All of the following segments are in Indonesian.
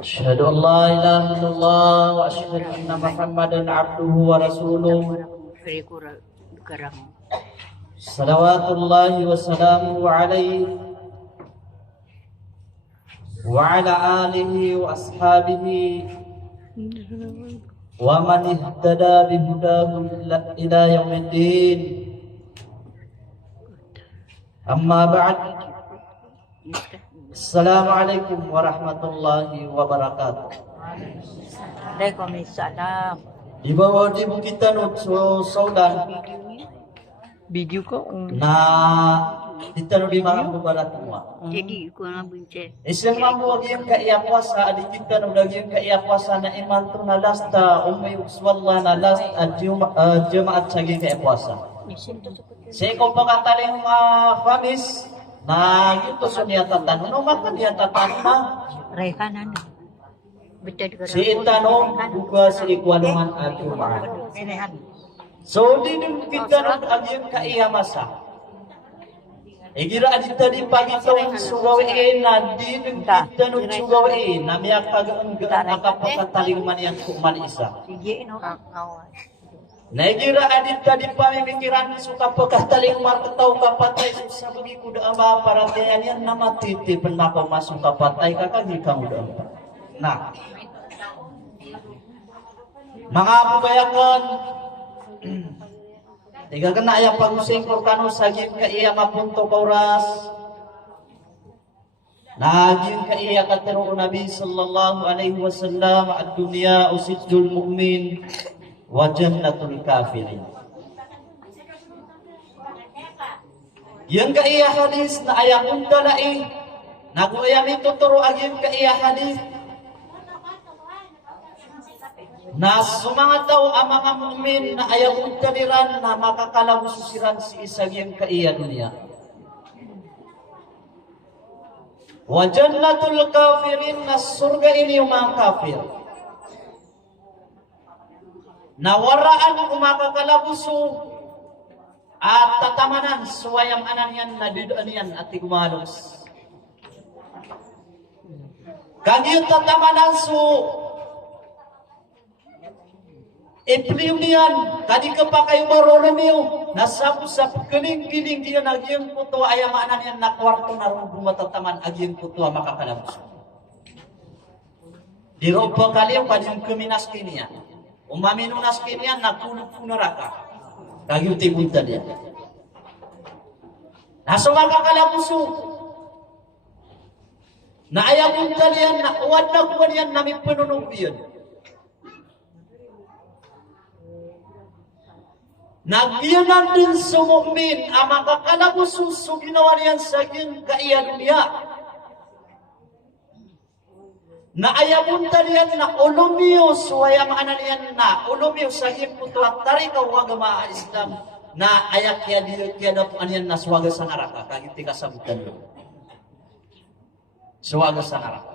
أشهد أن لا إله إلا الله وأشهد أن محمدا عبده ورسوله صلوات الله وسلامه عليه وعلى آله وأصحابه ومن اهتدى بهداه إلى يوم الدين. أما بعد. Assalamualaikum warahmatullahi wabarakatuh. Waalaikumsalam. Di bawah di kita saudan Video ko. na kita di malam barat semua. Jadi ko na bunce. Isang mambo yung kaya puasa di kita no daging kaya puasa na iman to na lasta umay uswalla na last at jumaat sagi kaya puasa. Sa kung pagkataling Khamis na ito sa niya tatan, ano makan niya tatan na? Rekanan. Si itanong, buka si ikwaluman at Jumaat. So, di nung kita nung aging kaiyamasa. Igira adita di pagi tawang sugawain na di nung kita nung sugawain na may nakapagkataling man yan kuman isa. Sige, no? Naigira adita di pamimikiran suka pagkataling markataw kapatay sa bagi kuda ama paratayan yan na matitipin na ko masuk kapatay kakagi kamu doon. Nah, mga bubayakan tiga kena ayah pagusing korkano saging ka iya mapunto kauras naging ka iya katero Nabi sallallahu alaihi wasallam at dunia usijul mu'min wa jannatul kafirin. Yang ka iya hadis na ayah undalai naguyang ito turo aging ka iya hadis na sumangat daw ang mga mu'min na ayaw untaliran na makakalabususiran si isang yung kaiya dunia. Wa jannatul kafirin na surga ini yung mga kafir. Na waraan kung makakalabuso at tatamanan suwayang anan yan na didaan yan at igumalos. Kagiyot tatamanan su Ipliunian, kadi ka pa kayo maroromeo, nasapusap kiling-kiling diyan agiyang puto ayamanan yan na kwarto na rin bumataman agiyang puto makakalabos. Di ro pa kaliyo kadiyang kuminas kiniya. Umaminunas kiniya nakulog punaraka. Kagiyong tibunta diyan. Naso makakalabuso. Na ayamong talian na uwad na kuwan yan namin panunong iyon. Nagyanan din sa mu'min ang makakalabuso sa ginawa niyan sa iyong kaiya dunia. Na ayamunta niyan na ulumiyo suwayang ananiyan na ulumiyo sa iyong puto at tari ka huwag mga Islam na ayak kaya na po aniyan na suwaga sa naraka kagiti kasabutan mo. Suwaga sa naraka.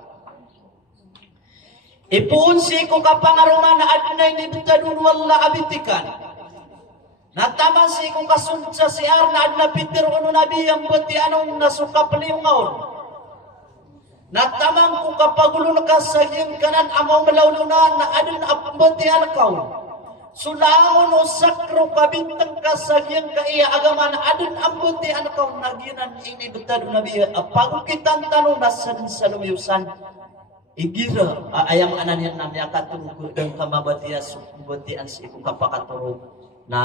Ipuunsi ko kapangaruman na adunay ni bitadun wala abitikan. Natamasi kung kasunod sa siar na adna Peter uno nabi ang buti anong nasuka paliyungaon. Natamang kung kapagulo na kasaging kanan amaw malawlunan na adun ang buti alakaw. Sulaon o sakro kabintang kasaging kaiya agaman na adun ang buti alakaw naginan ini betad nabi pagukitan tanong nasan sa lumiyusan. Igira ayam anan yan nami akatulog ng kamabatias butian si kung kapakatulog na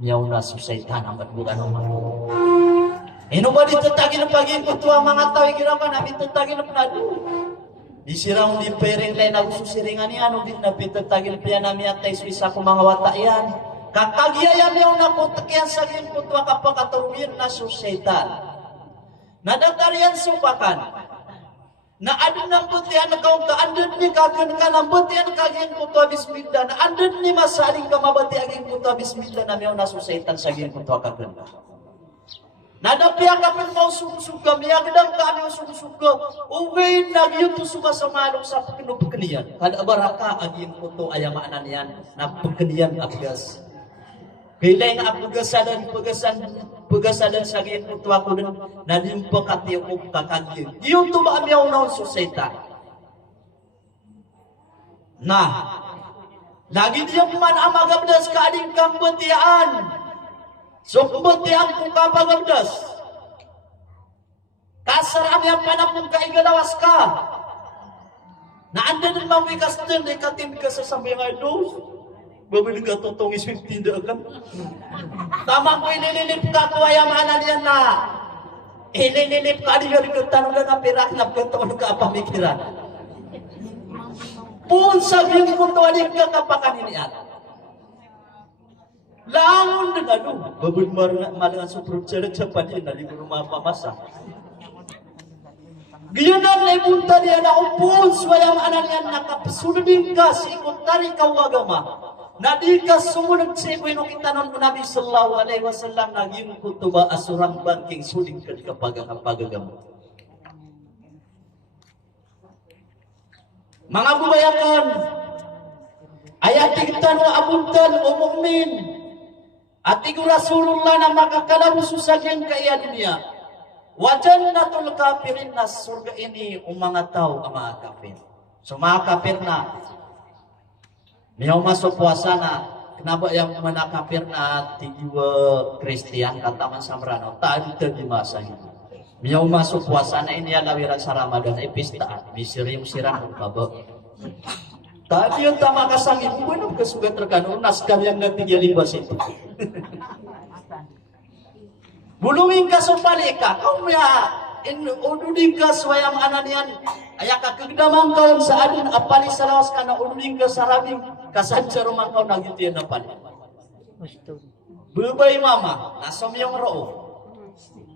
miyaw na susaitan ang batbugan ng mga. Ino ba dito tagin ang pagin ko tuwa mga tao ikiraman namin tatagin ang panado. Isirang di pering lain ako susiringan niya ano din na pitatagin pa yan namin at tayo isa ko mga wata yan. Kakagiyayam yaw na ko takyan sa gin ko tuwa kapakatulungin na susaitan. Nadatarian supakan. Na adun ng butihan na kaong kaandun ni kagan ka ng butihan kaging kuto bismillah na andun ni masaling ka mabati aging kuto bismillah na miyaw nasusaitan sa aging kuto kagan ka. Nadapya ka pin mau suga miyagdang ka aming suga uwin nagyuto suga sa malong sa pagkinupagkaniyan. Kada baraka aging kuto ayamaan yan na pagkaniyan abgas. Pilay nga pagasadan sa gayang kutuwa ko na nalimpakati ko kakagyo. Yung tumamiyaw na ang suseta. Nah, lagi dia man amagabdas ka ading kambetian. Sumbetian kung kabagabdas. Kasar amya panapong kaigalawas ka. Na anda din mawikas din, ikatim ka sa sabi nga dos. Babili ka totong is 15 dagan. Tama ko ilililip ka ko ayam analian na. Ilililip ka di ka tanong na pirak na kataon ka pamikiran. Pun sabihin ko to adik ka kapakaninian. Langon na ano, babun malangan suprut ceret sa panin na libo rumah pamasa. Giyonan na ipunta niya na upun swayang analian nakapasulubing ka si ikot tari kawagama. Na di ka sumunod sa ikwino kitanon ko Nabi sallallahu alaihi wasallam naging kutuba asurang bangking suling ka di kapagagam. Mga bubayakan, ayat tigtan wa abuntan o mu'min, at iku Rasulullah na makakalabuso sa kanyang kaya dunia. Wajan natul kafirin na surga ini mga tao ang mga kafir. So mga kafir na, miyaw masuk puasa na, kenapa yang mga kafir na tigiwa Kristian kataman samrano, tadi di masa itu. Miyaw masuk puasa na ini alawiran sa Ramadan ay pistaan, bisirium sirang babo. Tadi yung tama kasangin, bueno kesugat terkanu naskah yang nanti libas itu. Buluing ka supali ka, kau ya ududing ka swayam ananian, ayak ka kegdamang kau sa adun apali salawas ka na ududing ka sarabing kasansa rumang kau nagitian apali. Bebay mama, nasom yung roo.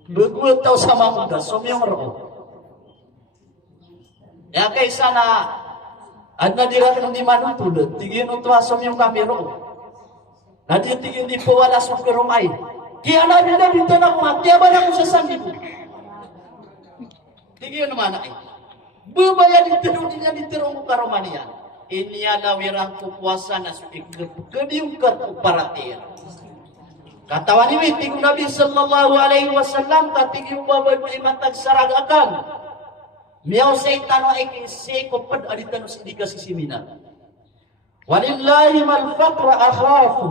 Begut tau sama muda, somyong roo. Ya kay sana adna dirakan di manong tulad, tigin utwa somyong kami roo. Nadi tigin di pawala sa kerumay. Kaya na dito na mati, aba na kung sasangin mo. Tigin naman ay. Bubaya dito niya dito rong karumanian. Inya lawirang kupuasa na suikip kediyong karuparatir. Katawan ini tigu Nabi sallallahu alaihi wasallam katiging babay mo imatag saragakan. Miyaw sa itano ay kinsi kopad aditano sa indika sisimina. Walillahi mal faqra akhafu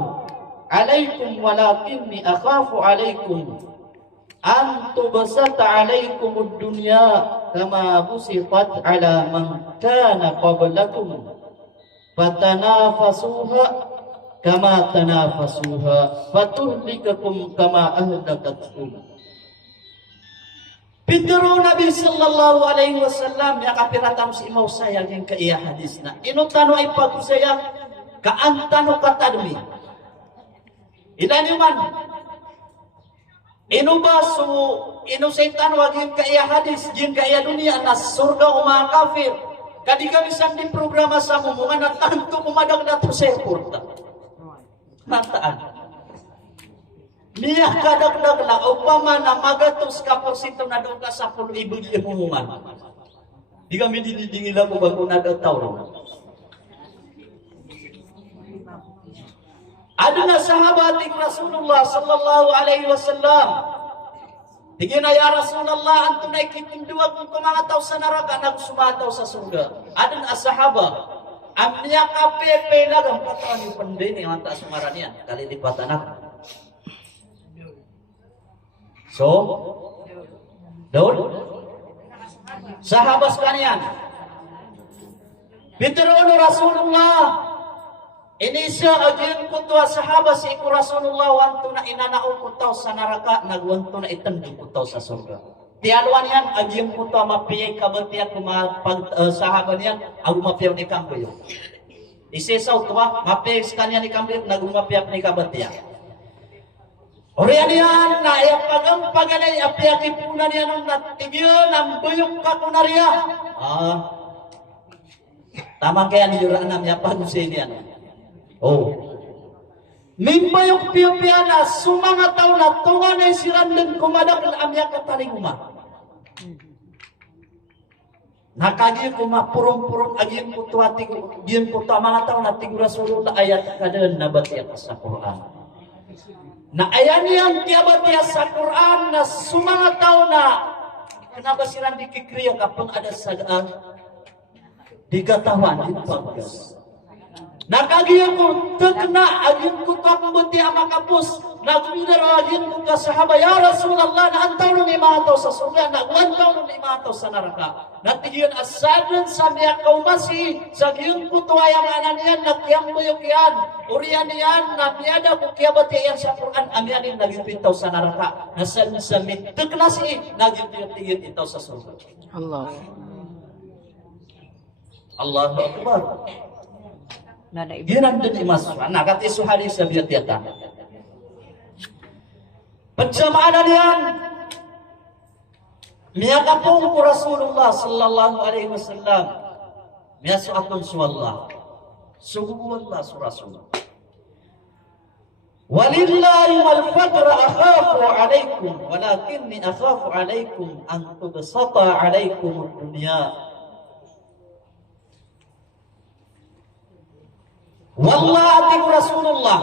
alaikum walakinni akhafu alaikum an tubsata alaikum ad-dunya kama busitat ala man kana qablakum fatanafasuha kama tanafasuha fatuhlikakum kama ahlakatkum. Pituro Nabi sallallahu alaihi wasallam ya kapiratam si imaw saya yang kaiya hadis na inutano ay pagusaya kaantano katadmi ilan yuman inubaso inusaitan wagin kaiya hadis jin kaiya dunia na surga mga kafir kadi kamisan di programa sa mumungan na tanto kumadag na to sa airport nataan niya kadagdag na upama na magatos ka porsyento na doon ka sa 10,000 di umuman. Di kami dinidingila ko bago nagataw. Ada na sahabating Rasulullah sallallahu alaihi wasallam. Tingin na ya Rasulullah anto na ikitinduwa kung kumangataw sa neraka nagsumataw sa surga. Ada na sahaba. Ang niya kapepe lagang katawan yung panday ni hanta sumaranian. Kali di patanak. So, Daud, sahabat sekalian, Bintaro Rasulullah, ini siya agin kutwa sahabat si iku Rasulullah wanto na inanaon kutaw sa naraka, nagwanto na itandong kutaw sa surga. Tialwan yan, agin kutwa mapiyay kabatiya kumapag sahabat yan, agumapiyaw ni kambuyo. Isisaw tuwa, mapiyay sekalian ni kambuyo, nagumapiyaw ni kabatiya. Orian yan na iapagampaganay apiakipunan yan ang natigyan ang buyok kakunarya. Tamang kaya ni Yuranam yapagusin yan. Oh. Mimbayok piyo-piyana sumanga taon na tunga na isirandang kumadak ang amya kataling uma. Nakagin kumapurong-purong agin ko tuwating gin ko mga taon na tigura Rasulullah ayat kadan na batiya sa Quran. Na ayan yang tiaba tiya sa Quran na sumanga tao na kenapa silang dikikriya kapag ada sadaan di katawan di pagkas Nakagiyan ko, tekna, agin ko kapubuti ang makapus. Nagmidar agin ko ka sahaba, Ya Rasulullah, naantaw nung imataw sa surga, nagwantaw nung imataw sa naraka. Natigiyan asadun sa miyak kaumasi, sa giyon ko tuwayang ananiyan, nakyambuyok yan, uriyan yan, na miyada ko kiyabati yan sa Quran, amyanin nagipitaw sa naraka. Nasan sa tekna si, nagipitaw itaw sa surga. Allah. Allahu Akbar. Nada ibu. Ginan din imaswa. Nakati suhari sa biyat-yata. Pagsamaanan yan. Miyakapong ko Rasulullah sallallahu alaihi wasallam. Miyasuatun suwallah. Suguwallah su Rasulullah. Walillahi wal faqra akhafu alaikum. Walakinni akhafu alaikum an tubsata alaikum dunya. Wallahi Rasulullah.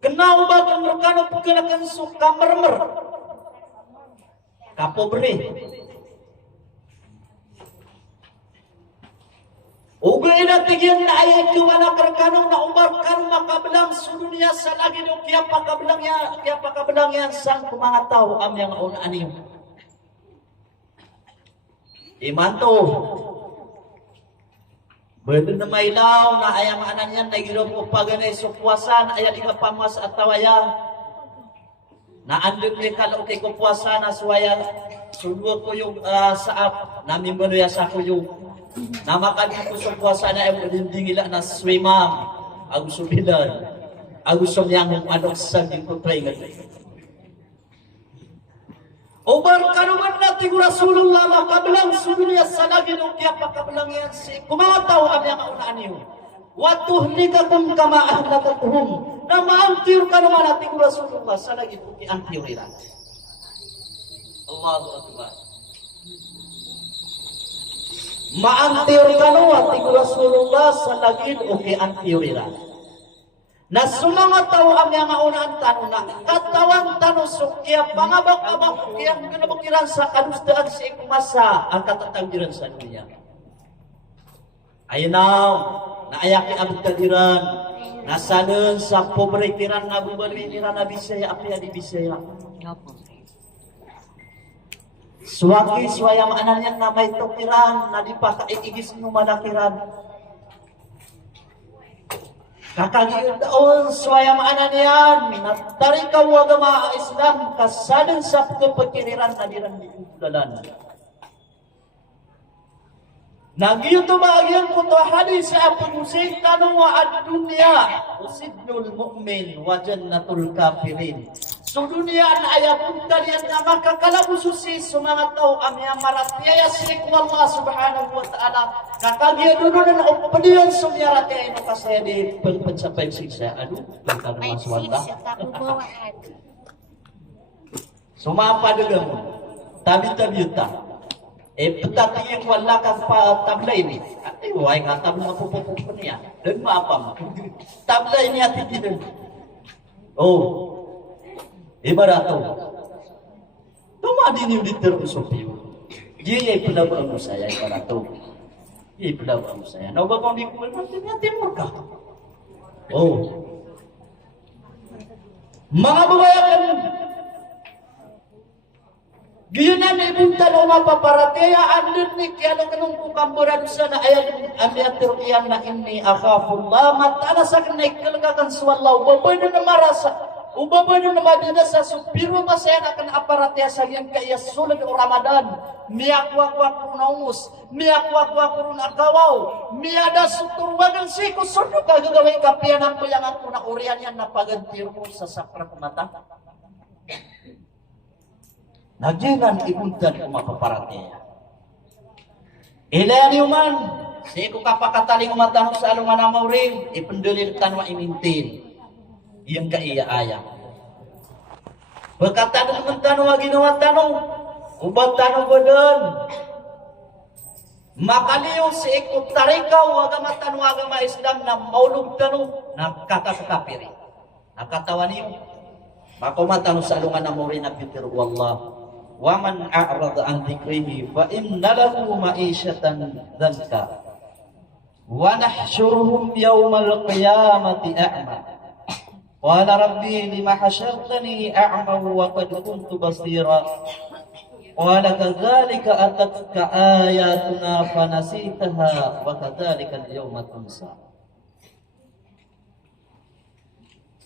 Kenau bagang rekano pagkanakan suka mermer. Kapo beri. Uga ina tigyan na ayay kumana kerkanong na umarkan makabelang sudunia sa lagi do kaya pakabelang yan sang kumangat tao am yang on anim. Imanto. Betul na may ilaw na ayam anan yan na gilom ko paganay so puasa na ayat ika pamas at tawaya na andun ni kalau kay ko puasa na suwaya sulwo ko yung saap namin manuya sa ko yung namakan ko sa puasa na ay dingila na swimam agus subilan agus yang manok sa ko try Ubar kanuman natin Rasulullah makabelang sudunia sa lagi nung kaya pakabelang yan si kumataw ang yang kaunaan niyo. Watuhlikakum kama ahlakatuhum. Na maantir kanuman natin Rasulullah sa lagi nung kaya antiuriran. Allahu Akbar. Maantir kanuman natin Rasulullah sa lagi nung kaya antiuriran. Na sumangat tao ang mga unaan tanong na katawan tanong sukya pangabak-abak yang ginabukiran sa kalustaan sa ikumasa ang katatanggiran sa dunia. Ayunaw, naayaki ang kadiran, nasanon sa pobre kiran na bubaliran na bisaya, apya di bisaya. Suwaki, suwayang anan yan na may tokiran, na di pa kaikigis mo malakiran. Kakagiyod daon suwayang anan yan, natari ka wagama Islam, kasadan sa pagkapagkiriran na diran di ulalan. Nagyo tumagyan ko to hadis sa pag-usig tanong wa ad-dunya usidnul mu'min wa jannatul kafirin. So dunia na ayapunta yan na makakalabususi sa mga tao amya maratiyaya silik Allah subhanahu wa ta'ala kakagya dununan o padiyan sumyaratiyay no kasaya di pagpagsapay siksa. Ano? Pagka naman suwanda. Sumapa doon mo. Tabi-tabi yuta. Petating wala kang tablay ni. At iway nga tabla po niya. Doon maapam. Tablay niya titigil. Oh. Ibarato. Tumadi ni ulitter usopiyo. Jiyay pulaw mo saya ibarato. Jiyay pulaw mo saya. Nau ba kung di ko niya timur ka? Oh. Mga babayakan Giyunan ibunta no mapaparateya andun ni kaya kanong kukamburan sa na ayan amiatir iyan na inni akhafullah matala sa kanay kalagakan suwalaw babay na marasa ubabay na madina sa supiro masaya na kan aparateya sa yan kaya sulad o Ramadan miyakwa-kwa kurunaumus miyakwa-kwa kurunakawaw miyada suturwagan siko suno ka gagawin kapiyanan ko yang ako na urian yan na pagantir mo sa sakra kumata. Naginan ipuntan ko mapaparatiya. Ilan yuman, siya ko kapakataling umatanong sa alungan na mauring, ipendulil tanwa imintin. Iyang kaiya-aya. Pagkatanong ng tanong, ginawa tanong, ubang tanong ko doon. Makaliw si ikot tarikaw, agama tanong, agama Islam na maulog tanong, nakakakapiri. Nakatawa niyo. Makumatanong sa alungan na mauring, nagpitiru Allah. Waman a'rada an dzikrihi fa inna lahu ma'isyatan dzanka wa nahsyuruhum yaumal qiyamati a'ma. Qala rabbi lima hasyartani a'ma wa qad kuntu basira. Qala kadzalika atatka ayatuna fanasitaha wa kadzalika al-yawma tunsa.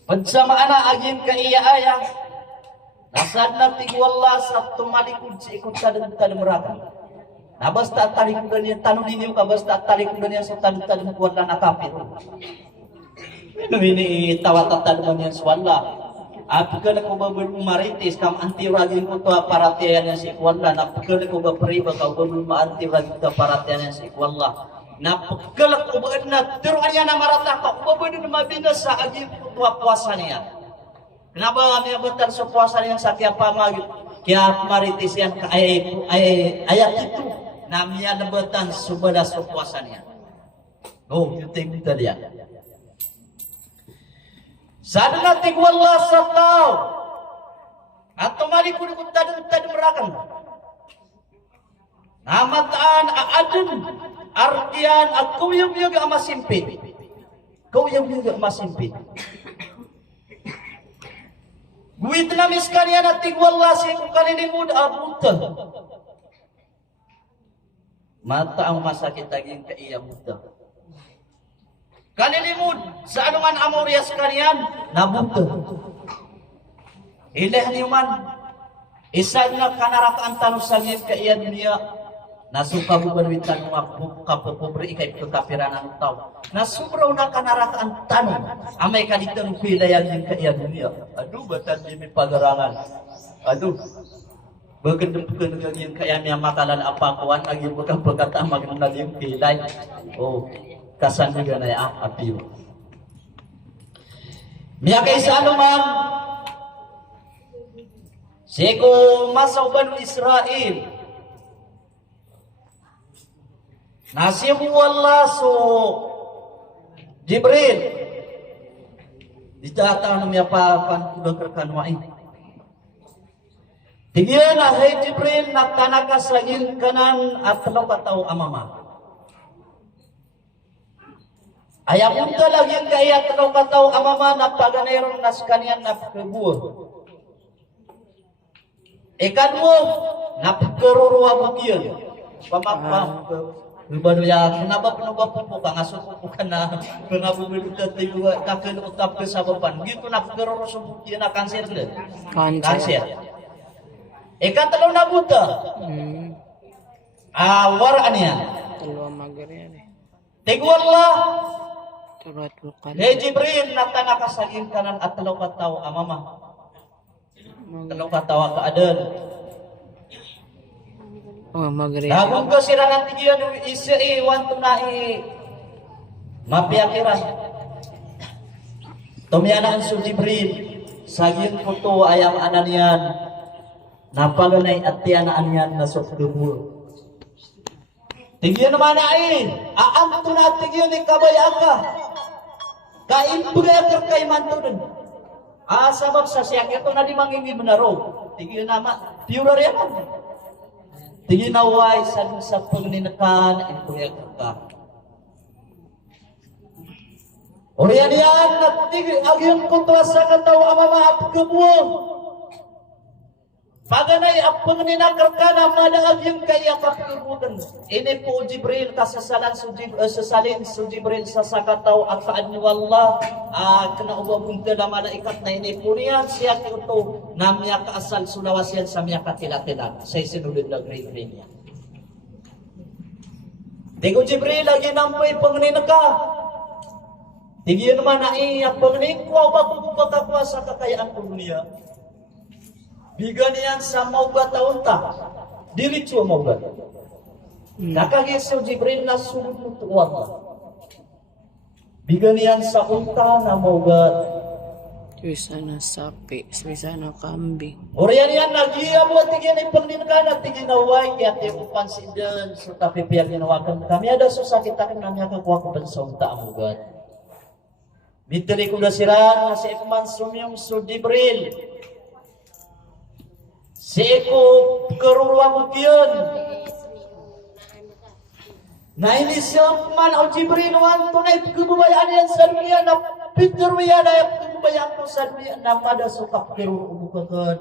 Penjamaana agin ka iya ayah. Nasad na tigwala sa tumalikod sa ikot tadong merakan. Nabas ta talikod niya tanong ninyo ka basta talikod niya sa tadong wala na kapit. Ini tawat tadong niya sa wala. Apika na ko babul maritis kam antiragin ko to paratiyan niya sa ikwala. Napika na ko bapriba ka babul maantiragin ka paratiyan niya sa ikwala. Napagkalak ko ba na tiruan niya na marata ka ko babul na mabinas sa agin ko to puasa niya. Kenapa kami betul sepuasa yang sakya pamag kaya maritis yang ayat itu namanya lebetan subada sepuasanya. Oh, you think tadi ya. Sadana tigwallah satau atau mari kudu tadi merakan. Namataan aadun artian aku yang juga amas simpit. Kau yang juga amas simpit. Guit na miskanya na tigwala siya kung kaninimod abuta. Mata ang masakit aging kaiyang buta. Kaninimod sa anuman amorias kanyan, nabuta. Ileh niyo man, isag na kanarakaan tanong sa ngayon kaiyan niya, nasuka mo berwitan mo kapopobre ikay pagkapiran ng tao. Nasubraw na kanarakaan tanong, amay kalitang pilayan yung kaiyan niya. Aduh, batan niya may pagarangan. Aduh, bagandang yung kaya niya matalan apakuan, aging pagkatamag na yung pilay. Oh, kasan niya na yung apiyo. Miya kay sa ano man, seko masaw Banu Israel, nasibu Allah so Jibril ditatang namanya papan kudakan wain. Tigyan na hey Jibril natanaka sa iyong kanan at nakataw amama. Ayaw ka lagi kaya at nakataw amama na paganayron nas kanyan na pagkabuo. Ikan mo napagkaruruwa mo kiyan. Pamakpang Baru ya kenapa penubah pupuk ngasut pupukan na kenapa berudah tiga kakek utap ke sababan gitu nak keroro sebuti na kanser le kanser ikan telur nabuta awar ania Telur mager ya deh. tigwallah Telur tukan. Jibril natana kasagin kanan at telaw kataw amama telaw katawa kaadan. Oh, mager. Nagung ko sila ng tigiyan isa wanto na mapiakiran. Tumiyana ang Jibril saging puto ayam ananian napaganay at tiyanaan yan na sofdumur. Tigiyan naman ay aam to na tigiyan ni kabayaan ka. Kaimbreker kay mantudun. Sabab sa siyak ito na di mangingin menaro. Tigiyan nama pure yan. Tiginaway sa pangninatan ito ka. Oriyan yan na agyan kontra sa kataw amama at kabuo. Paganay ang pangninakar ka na malaag yung kaya kapirugan. Ini po Jibril kasasalan sasalin sa Jibril sa sakataw at kaadniwallah kinaubabong na malaikat na ini po niyan siya kito na miya kaasal sulawas yan sa miya katila-tila sa isinulid na grade niya. Tigo Jibril lagi nampay pangninaka. Tigiyan naman na iya pangnikwa bagubagakwa sa kakayaan ko niya. Bigan yan sa maugat taon-ta. Diritso maugat. Nakagisaw Jibril na sunod mo tuwan. Bigan yan sa unta na maugat. Bisa na sapi, bisa na kambing. Oriyan yan, nagya mo at tigyan ay panglinkan at tigyan na huwag kaya tayo pansidan sa tapipiyag ginawakan. Kami ada susakit akin na niya kakuha ko sa unta ang maugat. Mitali ko na siran na si Ikman sumiyong so Jibril. Seko keruruan mutian. Na ini siapman o Jibril wanto na ipagbubayaan yan sa dunia na Peter wiyada yung pagbubayaan ko sa dunia na pada sukap kiro umukakan.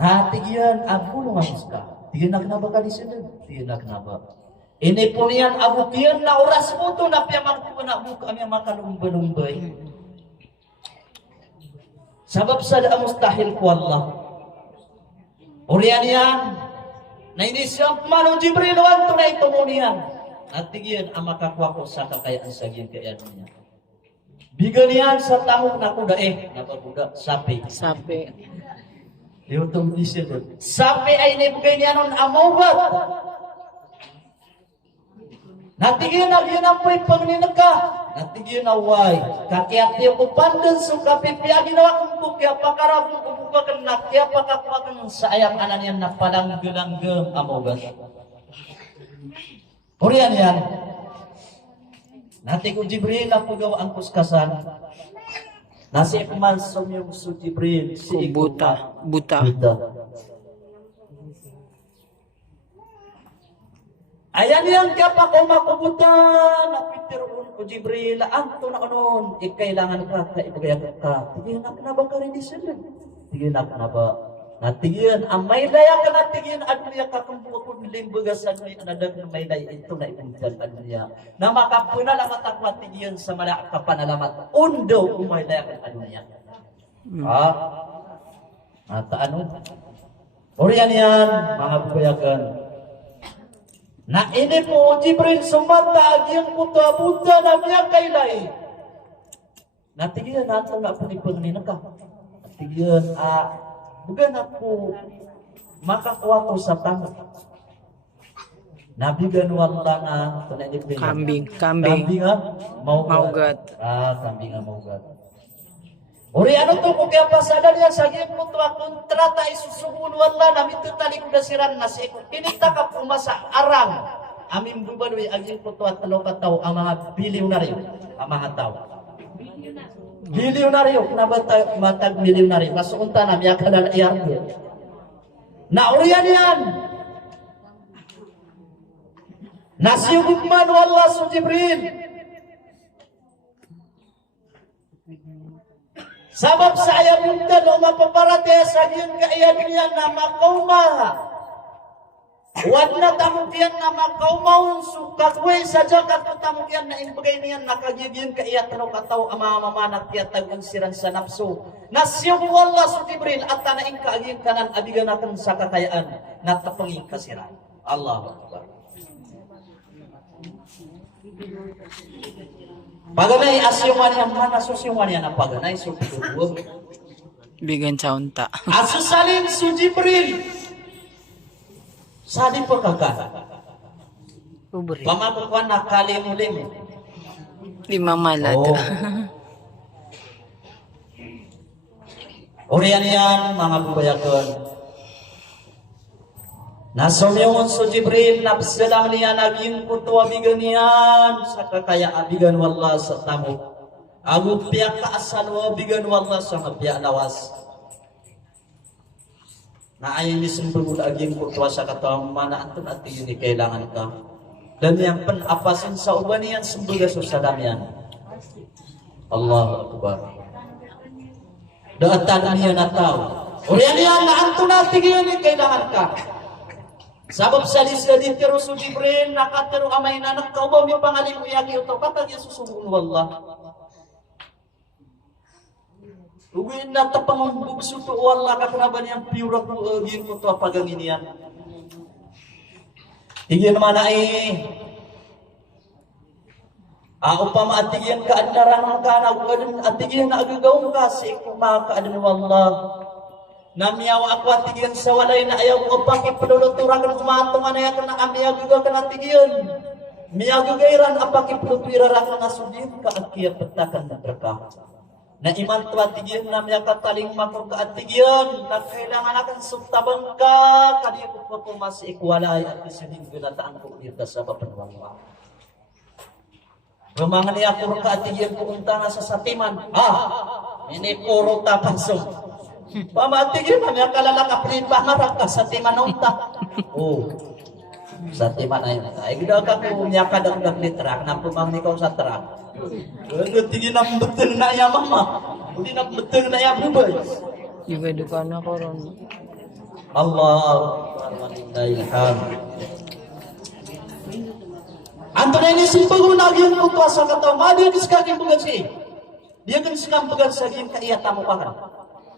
Nah, tigian aku lumayan ka. Tigian na kenapa ka di sini? Tigian na kenapa? Ini pun yan abu kian na oras mo to na piyamang ko na buka kami makan umba-umbay. Sabab sa mustahil ko Allah. Urian yan. Na ini siap manu Jibril wanto na ito mo niyan. At tigian ang makakuha ko sa kakayaan sa giyang kayaan niya. Bigan yan sa tahong na kuda napakuda, sapi. Sapi. Yung isip ko. Sapi ay nibigay niya nun amawat. Natigyan na yun ang po'y pangninaka. Natigyan na way. Kakiat niyo ko pandan so kapipya ginawa kong kaya pakarabong kubukakan na kaya pakakuakan sa ayang anan yan na palanggang amawat. Kurian yan. Nati ko Jibril ang pagawa ang kuskasan. Nasi ikmansong yung su Jibril. Si Buta. Buta. Ayan yang kaya pa ko makubuta. Napitiroon ko Jibril. Anto na kanon. Ikailangan ka. Kaibagayan ka. Tigilan na ba ka rin di sila? Tigilan na ba? Natigilan. Ang may daya ka natigilan. Ano niya kakumpukot limbugasan mo yung anadag na may daya. Ito na ibigyan. Ano niya. Na makapuna lang matakwa tigilan sa malak ka panalamat. Undo kung may daya ka. Ano niya. Ata ano? Oriyan yan. Mga bubayagan. Na ini po Jibril sumata yung puta-puta na niya kailay. Natigilan natin na po ni Panginoon ka. Natigilan, bugan ako makakuha ko sa tango. Nabigan wala na Kambing. Kambing nga maugat. Kambing nga maugat. Ori ano to ko kaya pasada niya sa game ko to kontrata isusugun wala na mito tali ko dasiran na si kinita ka pumasa arang. Amin bubanoy agin ko to at talo ka tao ang mga bilyonaryo, ang mga tao. Milyonaryo, kenapa matag milyonaryo? Masunta na miya kanal ayar ko. Na urian yan. Nasiyugman wallah su Jibril. Sabab sa ayam mundan o mapaparate sa giyan kaayan niya na makaumaha. Wad na tamukyan na makaumaw sukagwe sa jagat ko tamukyan na inbagay niyan nakagigyan kaiyat no kataw ama mamanat kaya tagun siran sa napso. Nasyong wallah su Jibril at tanaing kaagin kanan abigan natin sa kakayaan na tapanging kasiran. Allahu Akbar. Paganay asyuman yan man asyuman yan ang paganay su Jibril. Bigan sa unta. Asusalin su Jibril. Sadi po kakak. Pamamukuan na kalimulim. Lima malat. Oh. Urian yan, mga bubayagon. Nasumyungon su Jibril, napsalam niya naging kutuwa bigan yan. Sa kakaya abigan wallah sa tamu. Agu piyak kaasalwa bigan wallah sa mapiyak lawas. Na ayon ni sembul aging kutuwa sa katawang mana antun at yun kailangan ka. Dan yang penapasan sa uban yan sembul sa sadamian. Allahu Akbar. Doatan niya na tao. Uriyan yan na antun at yun kailangan ka. Sabab sa lisya din kiro su Jibril nakatero amay na nakaubaw yung pangaling uyagi ito kapag yung susugun wallah. Uwin na tapang bubsuto wala ka na ba niyang pura ko gin mo to pagangin yan. Tingin naman ay upama atigyan ka andaran ka na atigyan na agagaw ka si kumakaadun wallah. Namiyaw ako atigyan sa walay na ayaw ko pakipululutura kan kumatungan na yan na amiyagaw ka na atigyan. Miyagagayran apakipulutira ka na sudin ka at kaya patakan na berkah. Na iman tuwa tigyan na miya kataling makong kaatigyan na kailangan akan suktabang ka kaniya ko po masih ikwalay at isiding ginataan ko dito sa papanwangwa. Rumangan niya puro kaatigyan ko unta na sa satiman. Ini puro tapansong. Pamatigyan na miya kalalak aprin pangarap ka sa timan unta. Oh. Sa timana yun. Ay gida ka ko niya kadagdag di truck na pumang ikaw sa truck. Ano tingin na betul na ya mama. Hindi na betul na ya bubay. Juga duka na ko ron. Allah walillahilham. Anto na ini simpul nagyan ko to sa kataw. Madi diskakin bugan si. Dia kan sekam pegang saging ka iya tamu pakan.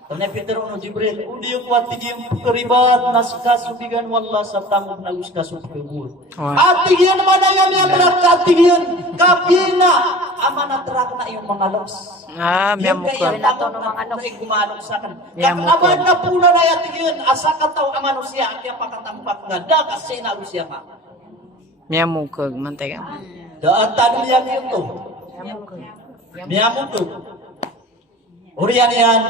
Tanya Peter no Jibril, udi yung watigim keribat naska subigan wallah sa tamu na uska subkebul. Atigian mana yang berat atigian kapina amanat rak na yung mga los. Miya muka. Nato no mga ano gumanong sa kan. Aban na puna na atigian asa kataw amanusia kaya pakatampak nga da kasi na usia ka. Miya muka mantega. Daan tadi yang itu. Miya muka. Urian yan.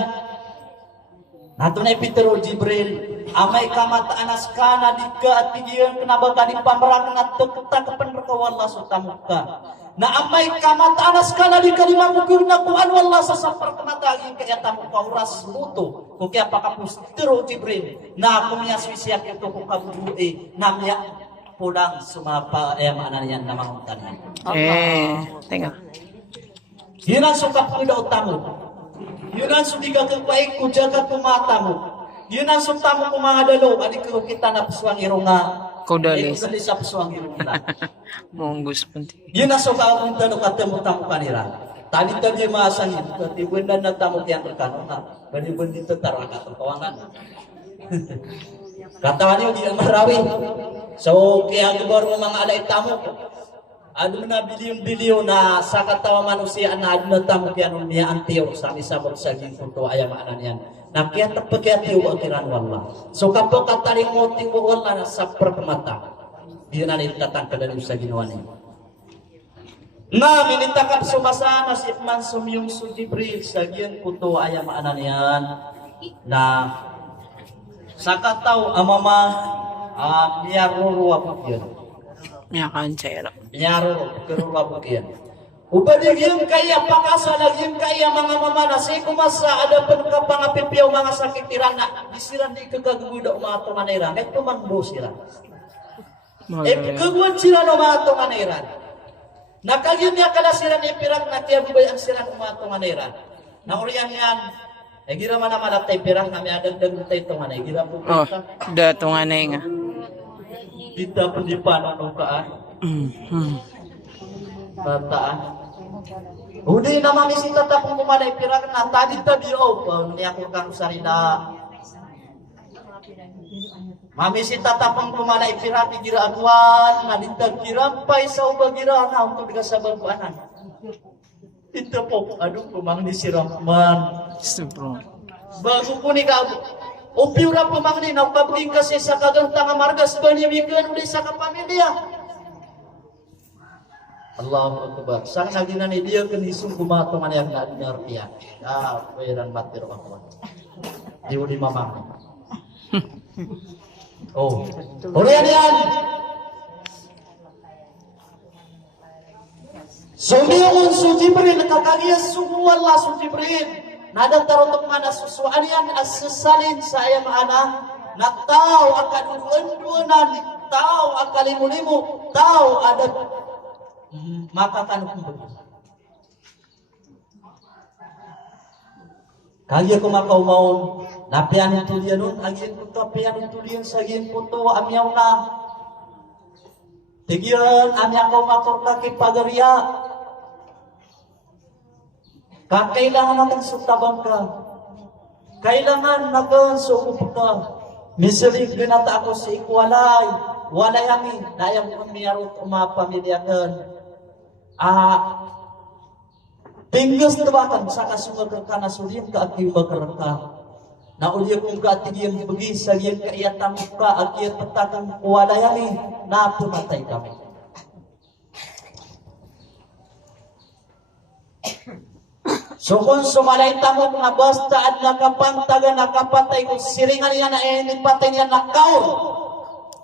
Nato na Peter o Jibril, amay kamataan askana di ka at tigiyan kenaba ka di pamerang na tekta kepenreka wallah sutamuk ka. Na amay kamataan askana di ka di mamukir na kuan wallah sasapar kematagin kaya tamuk ka uras muto. Kukya pakapus Peter o Jibril, na ako niya suisiyak ito kung kabubuti, na miya pulang sumapa mana yan na manguntan. Tengok. Yun ang sukap ko daw tamu. Yun ang sudiga kang paik ko jaga tumata mo. Yun ang sukta mo kung mga dalo. Adik ko kita na pasuang irunga. Kaudalis. Kaudalis sa pasuang irunga. Munggus punti. Yun ang sukta akong dalo katamo-tamo kanira. Tali tabi maasan yun. Kati bundan na tamo kiyang terkano na. Bani-bun dito taruhan atong kawangan. Katawan yun, di ang marawi. So, kaya gabar mo mga alay tamo ko. Ado na bilyon-bilyon na sa katawa manusia na ado na tamo kaya nung niya antiyo sa isabot sa ginpunto ay maanan yan. Na kaya tapagkatiyo o tiran wala. So kapag kataling mo tiyo wala na sa permata. Di na nitatang kadalim sa ginawa niya. Na minitakan sumasana si Ikman sumiyong su Jibril sa ginpunto ay maanan yan. Na sa kataw amama niyaruruwa po yun. Miya kancero. Nyaro keruwa bukian. Ubadig yung kaya pakasalag yung kaya mga mamana si kumasa ada pen ka pangapipiyaw mga sakit tirana disiran di kagaguda umato manera kahit pumangbo sila. Kagawad sila no umato manera. Nakagin niya kala sila ni pirang na tiya bubay ang sila umato manera. Na uriyan yan. Gira man na malatay pirang na may adagdag tay tungan ay gira po. Da tunganay nga. Kita pun di panon kaan. Tataan. Udi na mami si tata kung kumalay pirang na tadi o niya ko kang sarila. Mami si tata pang kumalay pirang gira agwan na dintag kirampay sa ubagira na untuk sa babanan. Ito po adong kumang ni si Rahman. Bago po ni Gabo. O piura pumangni na pabling kasi sa kagantang margas banimikan ulit sa kapamilya. Allahu Akbar. Sang nagina ni dia kenisung kumato man yang nak ngertiya. Pairan matir ako. Di uli mamang. Oh. Urian yan. Sumiyong su Jibril kakagiyas sumuwala su Jibril. Nadang tarotok mana susuan yan asasalin sa ayam ana na tao akan undunan tao akan limu-limu tao ada maka kan kaya ko makaumaon napian itu dia nun agin puto pian itu dia sagin puto amyaw na tigian amya ko makor kaki pagaria. Kailangan natin sutabang ka. Kailangan natin sukup ka. Misalig ginata ako si ikwalay. Walay amin. Dayang kumiyarot umapamilyakan. Tinggas tabakan sa kasunod ka na sulim ka at ibakar ka. Nauliya kong ka at tigiyang bagi sa iyang kaiyatan ka at iyang patakang walay amin na pumatay kami. So kung sumalay tamok na basta at nakapantaga nakapatay kung siringan niya na nipatay niya nakaw.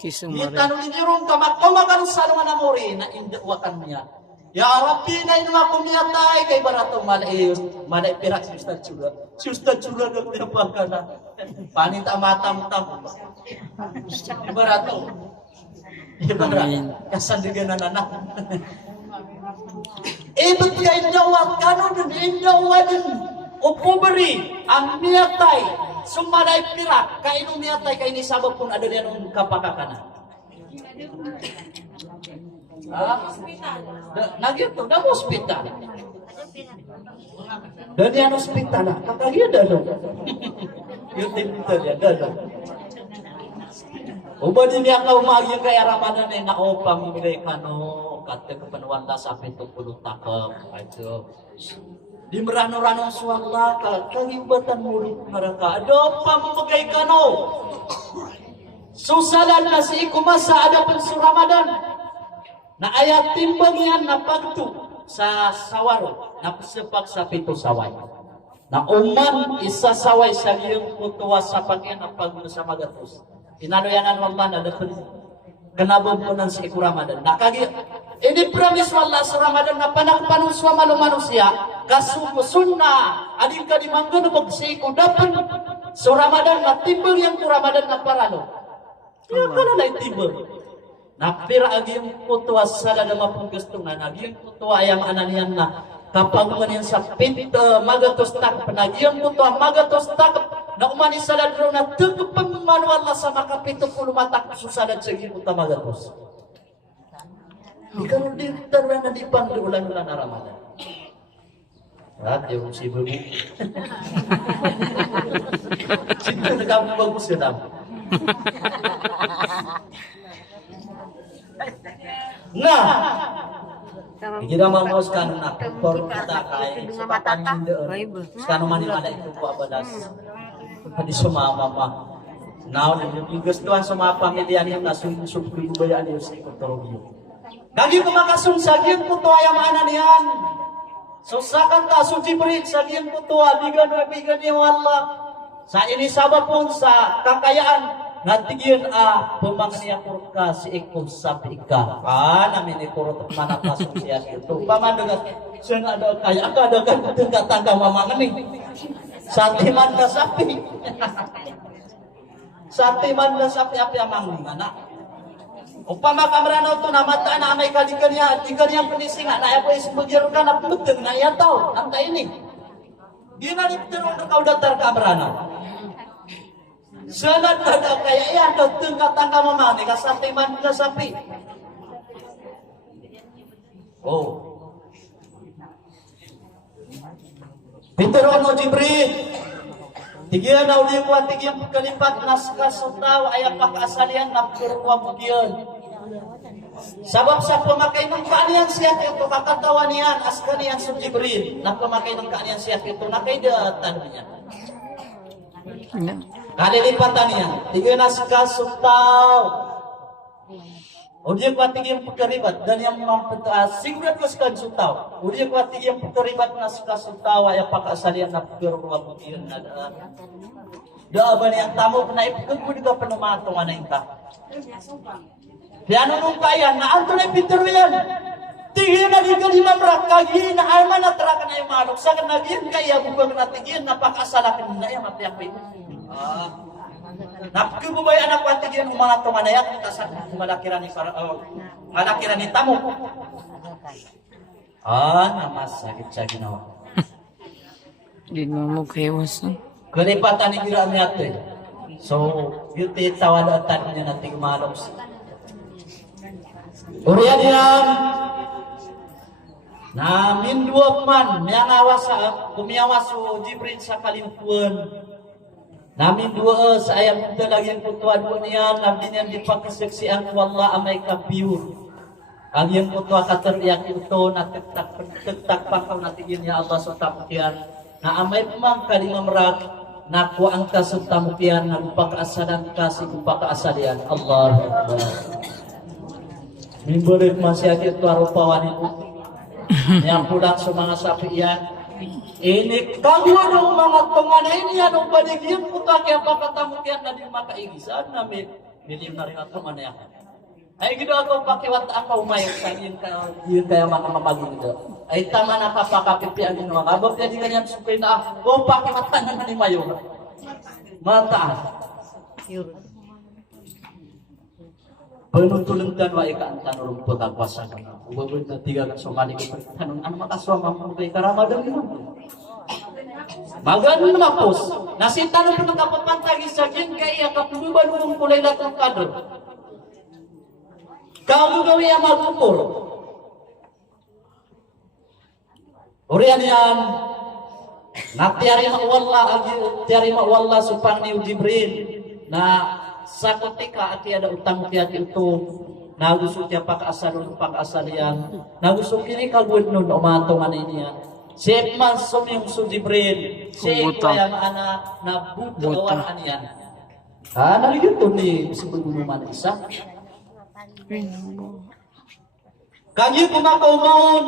Itanong ninyo ron ka magkawagan sa mga namuri na indakwakan niya. Ya Rabbi na ino ako miyatay kay barato malay pirak si Ustad Chura. Si Ustad Chura na pinapaka na. Panita matam-tam. Barato. Barato. Kasandigan na nanak. Ibig kay Nawat kanon din Okuberi ang miyatay sumalay pirak kay ino miyatay kay ni sabab kung ada diyan kapakakana. Nagyo na hospital. Dan yan hospital na. Kakagya dalo. Yung tinta niya, dalo. Ubadin niya ka umagya kay Ramadan ay nako pamimilay ka no. Kata kepenuan sa 70 takap. Ayo. Di merano-rano suwala ka. Kagibatan murid mereka. Ada pamagay ka no. Susalan na si Ikumasa ada pensu Ramadan. Na ayat timbang yan na pagtu sa sawaro na sepak sa pito saway. Na uman isa saway sa iyong kutuwa sa pagyan na pagno sa magatus. Inanoyanan Allah na dapat kanabubunan sa iku Ramadan. Nakagi ini promise wallah sa Ramadan na panakpanong sa manusia kasusun na ading ka di manggano magsiku dapat sa Ramadan na timbang yang ku Ramadan na paralo. Kaya ka na timbang. Napira aging kutuwa sala na mapunggastungan aging kutuwa ayam ananian na kapag umanin sa magatos takap aging kutuwa magatos takap na umanin sa ladro na tegepang manual na sa makapito pulumatak susadan sa aging kutuwa magatos. Ikaw din tarwa na di pandulan-ulan na Ramadan. Rat yung si Bumi. Sino nagkabagus yun naman? Nah, kita mau sekarang nak por kita kaya sepatan hindi sekarang mana itu buat badas di semua mama. Now yung gusto sa mga pamilya niyo na sumsumpi bayaan niyo sa kontrolyo. Gagi kumakasung sagyan po to ayam anan yan. So sakan ta so Jibril sagyan po to abigan niyo Allah. Sa ini sabab pun sa kakayaan natigyan pemangniya kurka si ikum sapika. Namin ikurot manapasok siya ito. Pamandagat siya nga daw kaya ka daw kan tangga mamangani. Satiman na sapi. Satiman na sapi api amang mana. Upama kamrano to namata na may kalikan niya penisingan na ako isbugir ka na puteng na iya tao. Anta ini. Ginaliptero na kau datar kamrano. Sangat ada kaya yan daw tangga mamani kasatiman na sapi. Oh. Pitero no Jibril. Tigyan na uli ko at tigyan kalipat naska sutaw ay pakasalian na purwa bugyan. Sabab sa pemakai ng kaanian siya ito kakatawan niyan askanian sa Jibril na pemakai ng kaanian siya ito nakaidatan niya. Kalilipatan niya, tigyan na sa sutaw. Udiya ko tigyan pagkaribat, dan yang singrat ko sa sutaw. Udiya ko tigyan pagkaribat na sa sutaw, ay pakasalian na pagkirwa bugyan na daan yang tamu na ipagkagod ka pa namatong anayta. Kaya nung kaya, naanto na ipitero yan. Tigyan na di ka di mamrakagi, na alman na tarakan na yung malok. Sa kanagyan kaya, bukang na tigyan, napakasalakin na yung matiyapin. Napakubay anak watigyan ng mga tumanayak kasi malakiran ni tamu. Namasakit sa ginawa. Di mo kaiwas. Kalipatan ni gira niya ito. So, yung tawalatan niya nating malos. Uriyan yan. Namin dua man, kumiyawas so Jibril sa kalimpuan. Namin dua saya minta lagi yang kutua dua niyan namin yang dipakasaksian ko Allah amay kapiur. Ang yang kutua kateriak ito na tegtak pakaw natigin ya Allah sa tamukian. Na amay pemang kalimamrak na ku angka sa tamukian na upakaasalan kasi upakaasalian Allah. Mimbulit masyakit ko arupawan ito. Yang pulang sa mga sapiyan. Ini kagwa ng mga tumanay niya nung baligyan po ta kaya papatamukian na di makaigisan na milim na rin at tumanayakan. Ay gido ako pakiwat ako umayo sa yun kaya mga mamagi gido. Ay tama na kapakapipian din mga abot kaya di ganyan supay na o pakiwatan naman ni mayo. Mata. Penuntulan wa ika antan rumput agwasan. Ubabul na tiga ka sumali ko tanong ano makaswama mo kay karamadan mo. Magano na mapos. Nasitano ko nakapapantagi sa gin kaya kapuban mo kulay latong kadro. Kamu gawi yang magpupur. Urian yan. Tiari mawala supang ni Jibril na sa ketika ati ada utang tiati itu nagusto tiya pag-asal yan. Nagusto kini kagwid nun umatongan niya. Si Mas sumyong su Jibril. Si kaya ana na butawan yan. Naligid to ni sibuluman isa. Kagi kumakaumahon.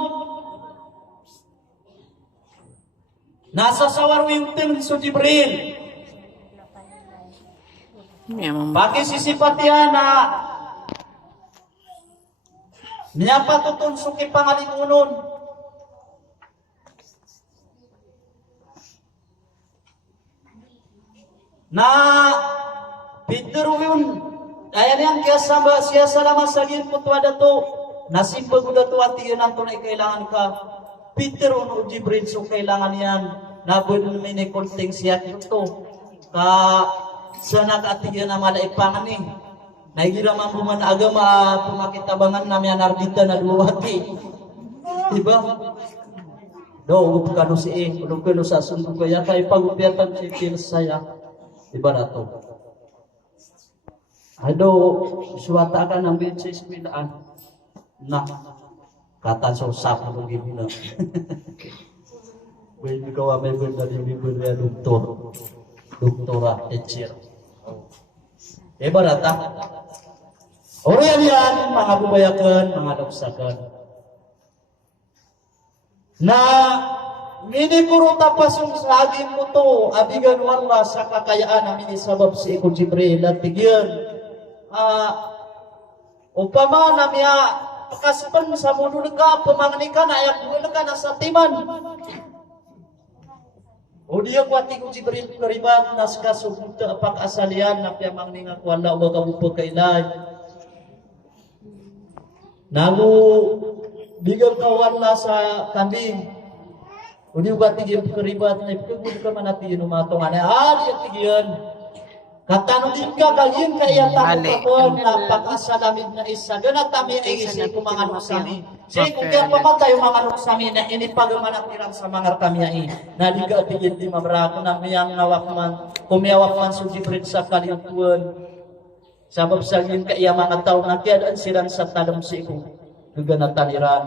Nasa sawar yung tim su Jibril. Paki sisipatian na niya patutun suki pangalikunon. Na Peter yun ayan yan kaya siya salamat sa gin putwa dato nasimbag mo dato at yun ang tunay kailangan ka Peter o Jibril so kailangan yan nabun minikonting siya ito ka sa nakatiyan na malaipangan ni naigira man buman agama pumakitabangan namin ardita na duwati diba? Do kano si ulog kano sa sundo kaya tayo pagupyatan si Phil saya diba na to? Ado, suwata ka ng bilit sa eskwelahan. Na, katan sa usap ng gimina. Pwede ka may benda ni bibili doktor. Doktora, teacher. Barata. Orang yan, mga bubayakan, mga doksakan. Na, minikuro tapasong sa aging mo to, abigan wala sa kakayaan namin isabab si Iko Jibril at tigyan. Upama na miya kaspan sa mundo ka pamangni ka na ayak mundo ka nasa timan. O diya kwati ko Jibril karibat nas kasubuta apak asalian na piyamangni nga kwala o kabupo kailay. Namu bigal kawan na sa kambing. O diya kwati diya karibat na ipagod ka manati umatong ana diya tigyan. Katano din ka galin kaya tayo ko na pag-asalamid na isa. Ganat kami ay isi ko mga nuksami. Sige kung kaya pamatay yung mga nuksami na inipagamanatiran sa mga kami ay naliga at higit di mabrako na miyang nawakman, kumiyawakman sa Jibril sa kalimutuan. Sabab sa yun kaya mga tao na kaya daan siran sa talong si iko. Gaganataliran.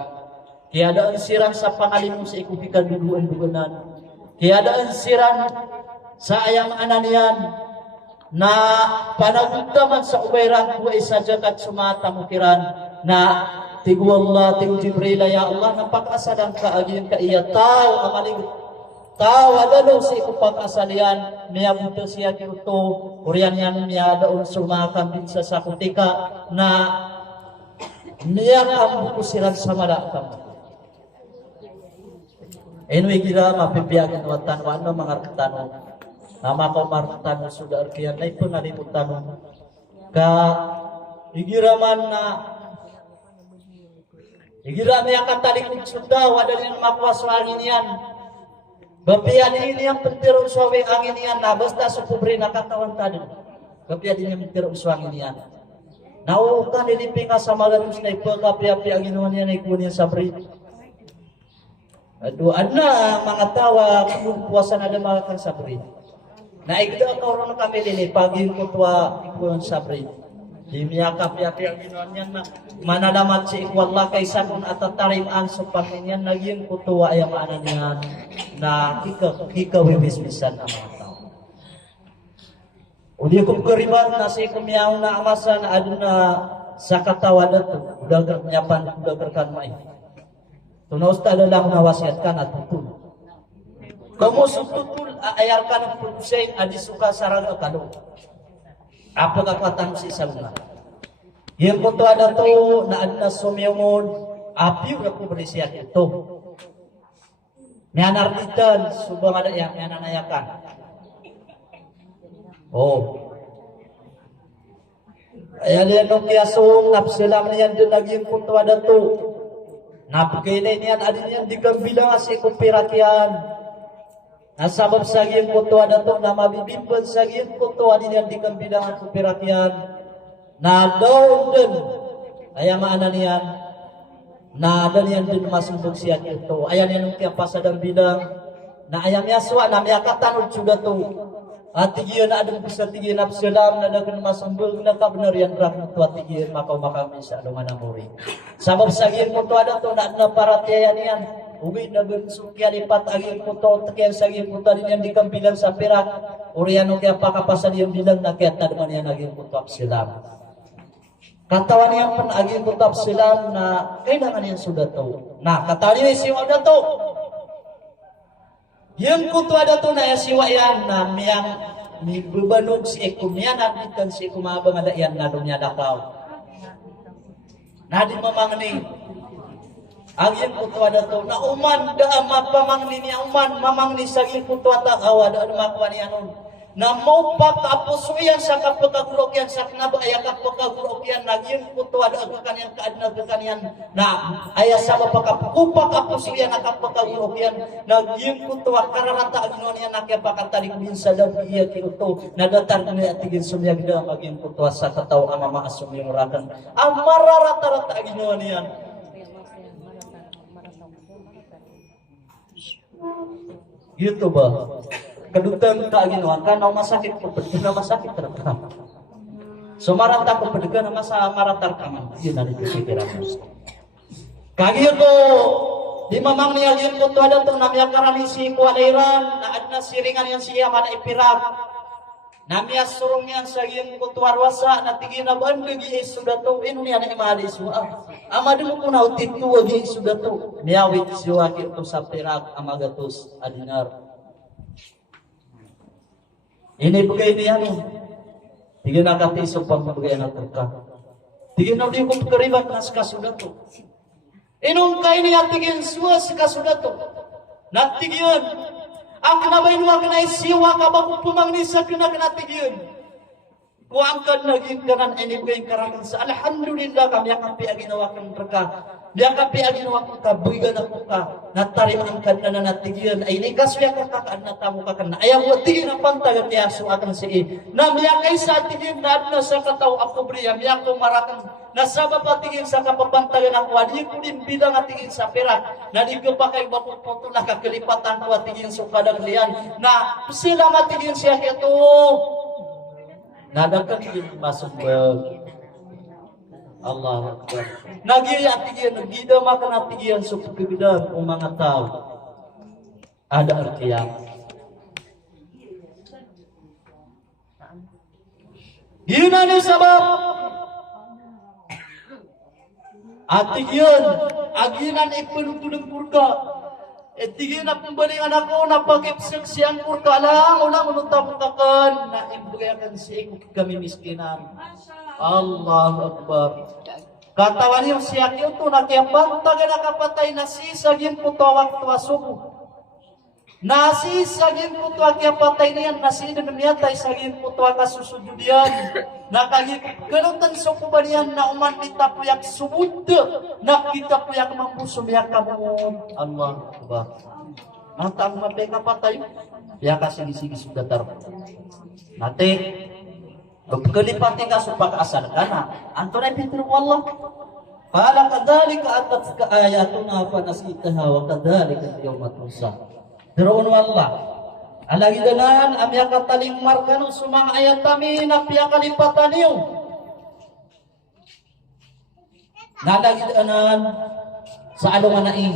Kaya daan siran sa pangalimong si iko pikaduguan-dugunan. Kaya daan siran sa ayang ananian. Na panagutaman sa ubayran ko ay sadya at sumatamukiran na tigu Allah, tigu Jibril ya Allah na pag-asalan ka agin ka iya tao amalig tao adalo si ko pag-asalian niya buto siya kiruto kurian yan niya daon sumakambit sa sakutika na niya kambuko silang sa malakam anyway gira mapipiyagan watan wano mga tanong nama ko martan sudah arkian na pangalimutan ka igiraman na igiram yang katalikod sudah wadal yang makwas angin yan bapian ini yang pentirong sawi angin yan na basta supubri na katawan tadi bapian ini yang pentirong sawi angin yan naukan nilipin nga sa magalus na ipagapi-api ang inuwan yan ay kunin sabri aduh na mga tawa kung puwasan ada mga kang sabri naigda ka ron kami dili pagin ko tuwa ikon sabri. Di miyakap yapi ang ginoon yan na manalamat si ikwalla kay sabon at tatarim ang supangin yan naging kutuwa ay maanan yan na kikawibisbisan ang mga tao. Uli kong kariban na si kumiyaw na amasa na adun na sa katawan na ito. Udagar nyapan, udagar kan may. Tunaw sa talalang nawasiat ka na tutul. Kamu sututul ayar ka ng produsen adisuka sarang kalo. Apa kekuatan si sabuna. Yung kuto ada to na adna sumyungon api udah ko berisiak itu. Mianar ditan subang ada yang miananayakan. Oh. Ayan nung kiasong napsilang niyan din naging kuto ada to. Napagkainay niyan adin niyan di bilang asi kumpirakian. Nasabab sa giyang kuto ada to na mabibimban sa giyang kuto adin niyan di bilang kumpirakian. Na daw din ay maana niyan na dan yan din masumbog siya ito ayan yan ang kiyapasadang bilang na ayam yaswa na miyakatanod sudah to at tigiyon na adong bisa tigiyon absalam na dagan masumbog na kabenar yan rak to at tigiyon makaw makami sa alungan ng muri sabab sa giyon mo to ada to na paratiyan yan uwi na gunsukya lipat agin ko to takyan sa giyon mo to din yan di kang bilang sa pirak uriano kaya pakapasan yung bilang na kaya tadman yan agin ko to absalam. Katawan yang penagih kutab silam na kailangan yang sudah tahu. Nah, katanya siwa ada to. Yang kutu ada to na siwa yan na yang ni bebanug si ekumnya dan si ekumabang ada yan na dunya dakaw. Na di mamangni. Agin kutu ada to na uman da mapamangni ni uman mamangni sagi kutu ata awa da makwani anon. Na mau pakapusuyan sa kapagkagulokyan sa kinabaya kapagkagulokyan naging puto ada kekanian kaadna kekanian na aya sama pakapukupak kapusuyan na kapagkagulokyan naging puto kararata agnonya na kaya pakatali kumin sa dabi iya kiuto na datar na atigin sumyag da maging puto sa kataw amama asum yung rakan amararata-rata agnonya gitu ba kedutaan keaginoan karena masakit kebetulan masakit terekam. Sumarata kebetulan masa maratar kaman. Yun ada pikiran. Kagi ko di mamang ni alien ko to ada to namya karanisi ko alairan na adna siringan yang siya mana ipirak. Namya surung yang sagin ko to warwasa na tigina bandegi sudah to inu ni ana imali suwa. Amadu ko na utitu wagi sudah to. Miawit siwa ki to sa pirak amagatus adinar. Ini bagay niya no. Tigil nakati isang pagbagay na terka. Tigil na di ko pagkaribat na sa kasudat to. Inong kain niya tigil suwa sa kasudat to. Natigil. Ang kanabay nuwa ka na isiwa ka bago pumangnisa ka na natigil. Kuang ka naging kanan ini bagay karangan sa alhamdulillah kami akan piaginawa kang terka. Dia kapi aginawa ko ka buigan ako ka natariman ka na natigil ay ni kasya ka na tamu ka na ayaw mo tigil na pantagan niya so akan si na miya kay sa tigil na sa kataw ako briya miya ko marakan nasaba pa tigil sa kapapantagan ako adi ko din bilang tigil sa pera na di ko pa kay bako poto na kakelipatan ko tigil so kadang lian na sila matigil siya ito nadakan tigil masuk Allah Akbar. Nagiya atigian, nagida makan atigian sa pagkabidan o mga tao. Ada artiya. Yun na sabab. Atigian, aginan ipunong-punong purga. Etigian na pembalingan ako, napagipsik siyang purga lang. Unang unutang kakan, na ibugayakan siya kami miskinan. Allah Akbar. Katawan yung siyak yun to, nakiyapan taga nakapatay na sisagin po to waktu asubo. Nasisagin po to akiyapatay niyan, nasidin niya tayo sagin po to akasusudyo diyan. Nakagikalutan sa kuba niyan na umanita po yak subud. Nakita po yak mampusumiyak kamu. Allah Akbar. Nantang mabay kapatay. Ya kasigi-sigi sudah taruh. Nanti kelipati ka supak asal kana antunay pitru wallah qala kadzalika atatka ayatuna fa nasitaha wa kadzalika yawma tunsa dirun wallah alagi dalan amya kataling markanu sumang ayat kami napya kalipatan niyo nalagi dalan sa alungan nai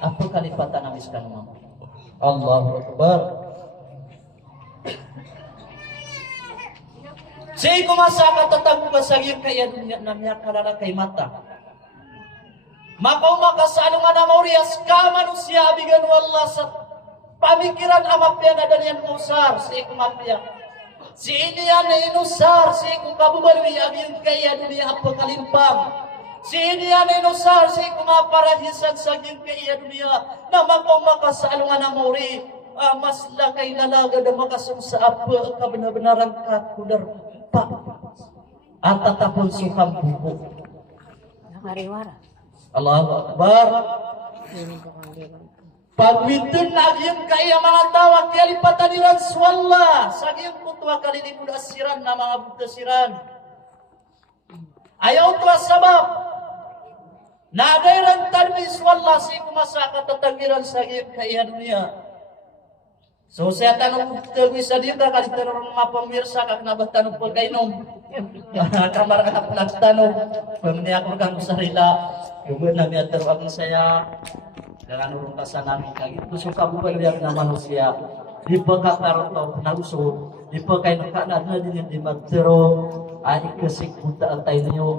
apa kalipatan amis kanu Allahu Akbar. Say kumasa katatag ka sa iyo kaya namya kalala kay mata. Makaw makasalo nga na maurias ka manusia abigan wallah sa pamikiran amapya na danian usar sa ikumapya. Si ini na inusar, si kung kabubalwi aging kaya dunia apa kalimpang. Si ini na inusar, si kung aparahisan sa aging kaya dunia, na makasalungan na mori, mas lakay lalaga na makasong sa apa, kabenar-benaran kakudar pa. At tatapon sukang buko. Nakariwara. Allahu Akbar. Hindi ko kandilan. Pagwintun na agiyang kaya mga tawag kalipataniran swalla sa agiyang kutwa kalinipod asiran na mga butasiran. Ayaw to sabab na adayran tanmi swalla si kumasa katatangiran sa agiyang kaya dunia. So saya tanong tagwi sa dito kalitanong mga pamirsa kag nabatanong pagkainom. Kamar anak nagtanong pamniya ko kang sarila. Kemudian nabi atarwag saya dengan urung kasanami kagit gusto ka bukan yang na manusia di pagkakaroon to naguso di pagkain ka na din di magtero ay kasik punta ang tayo niyo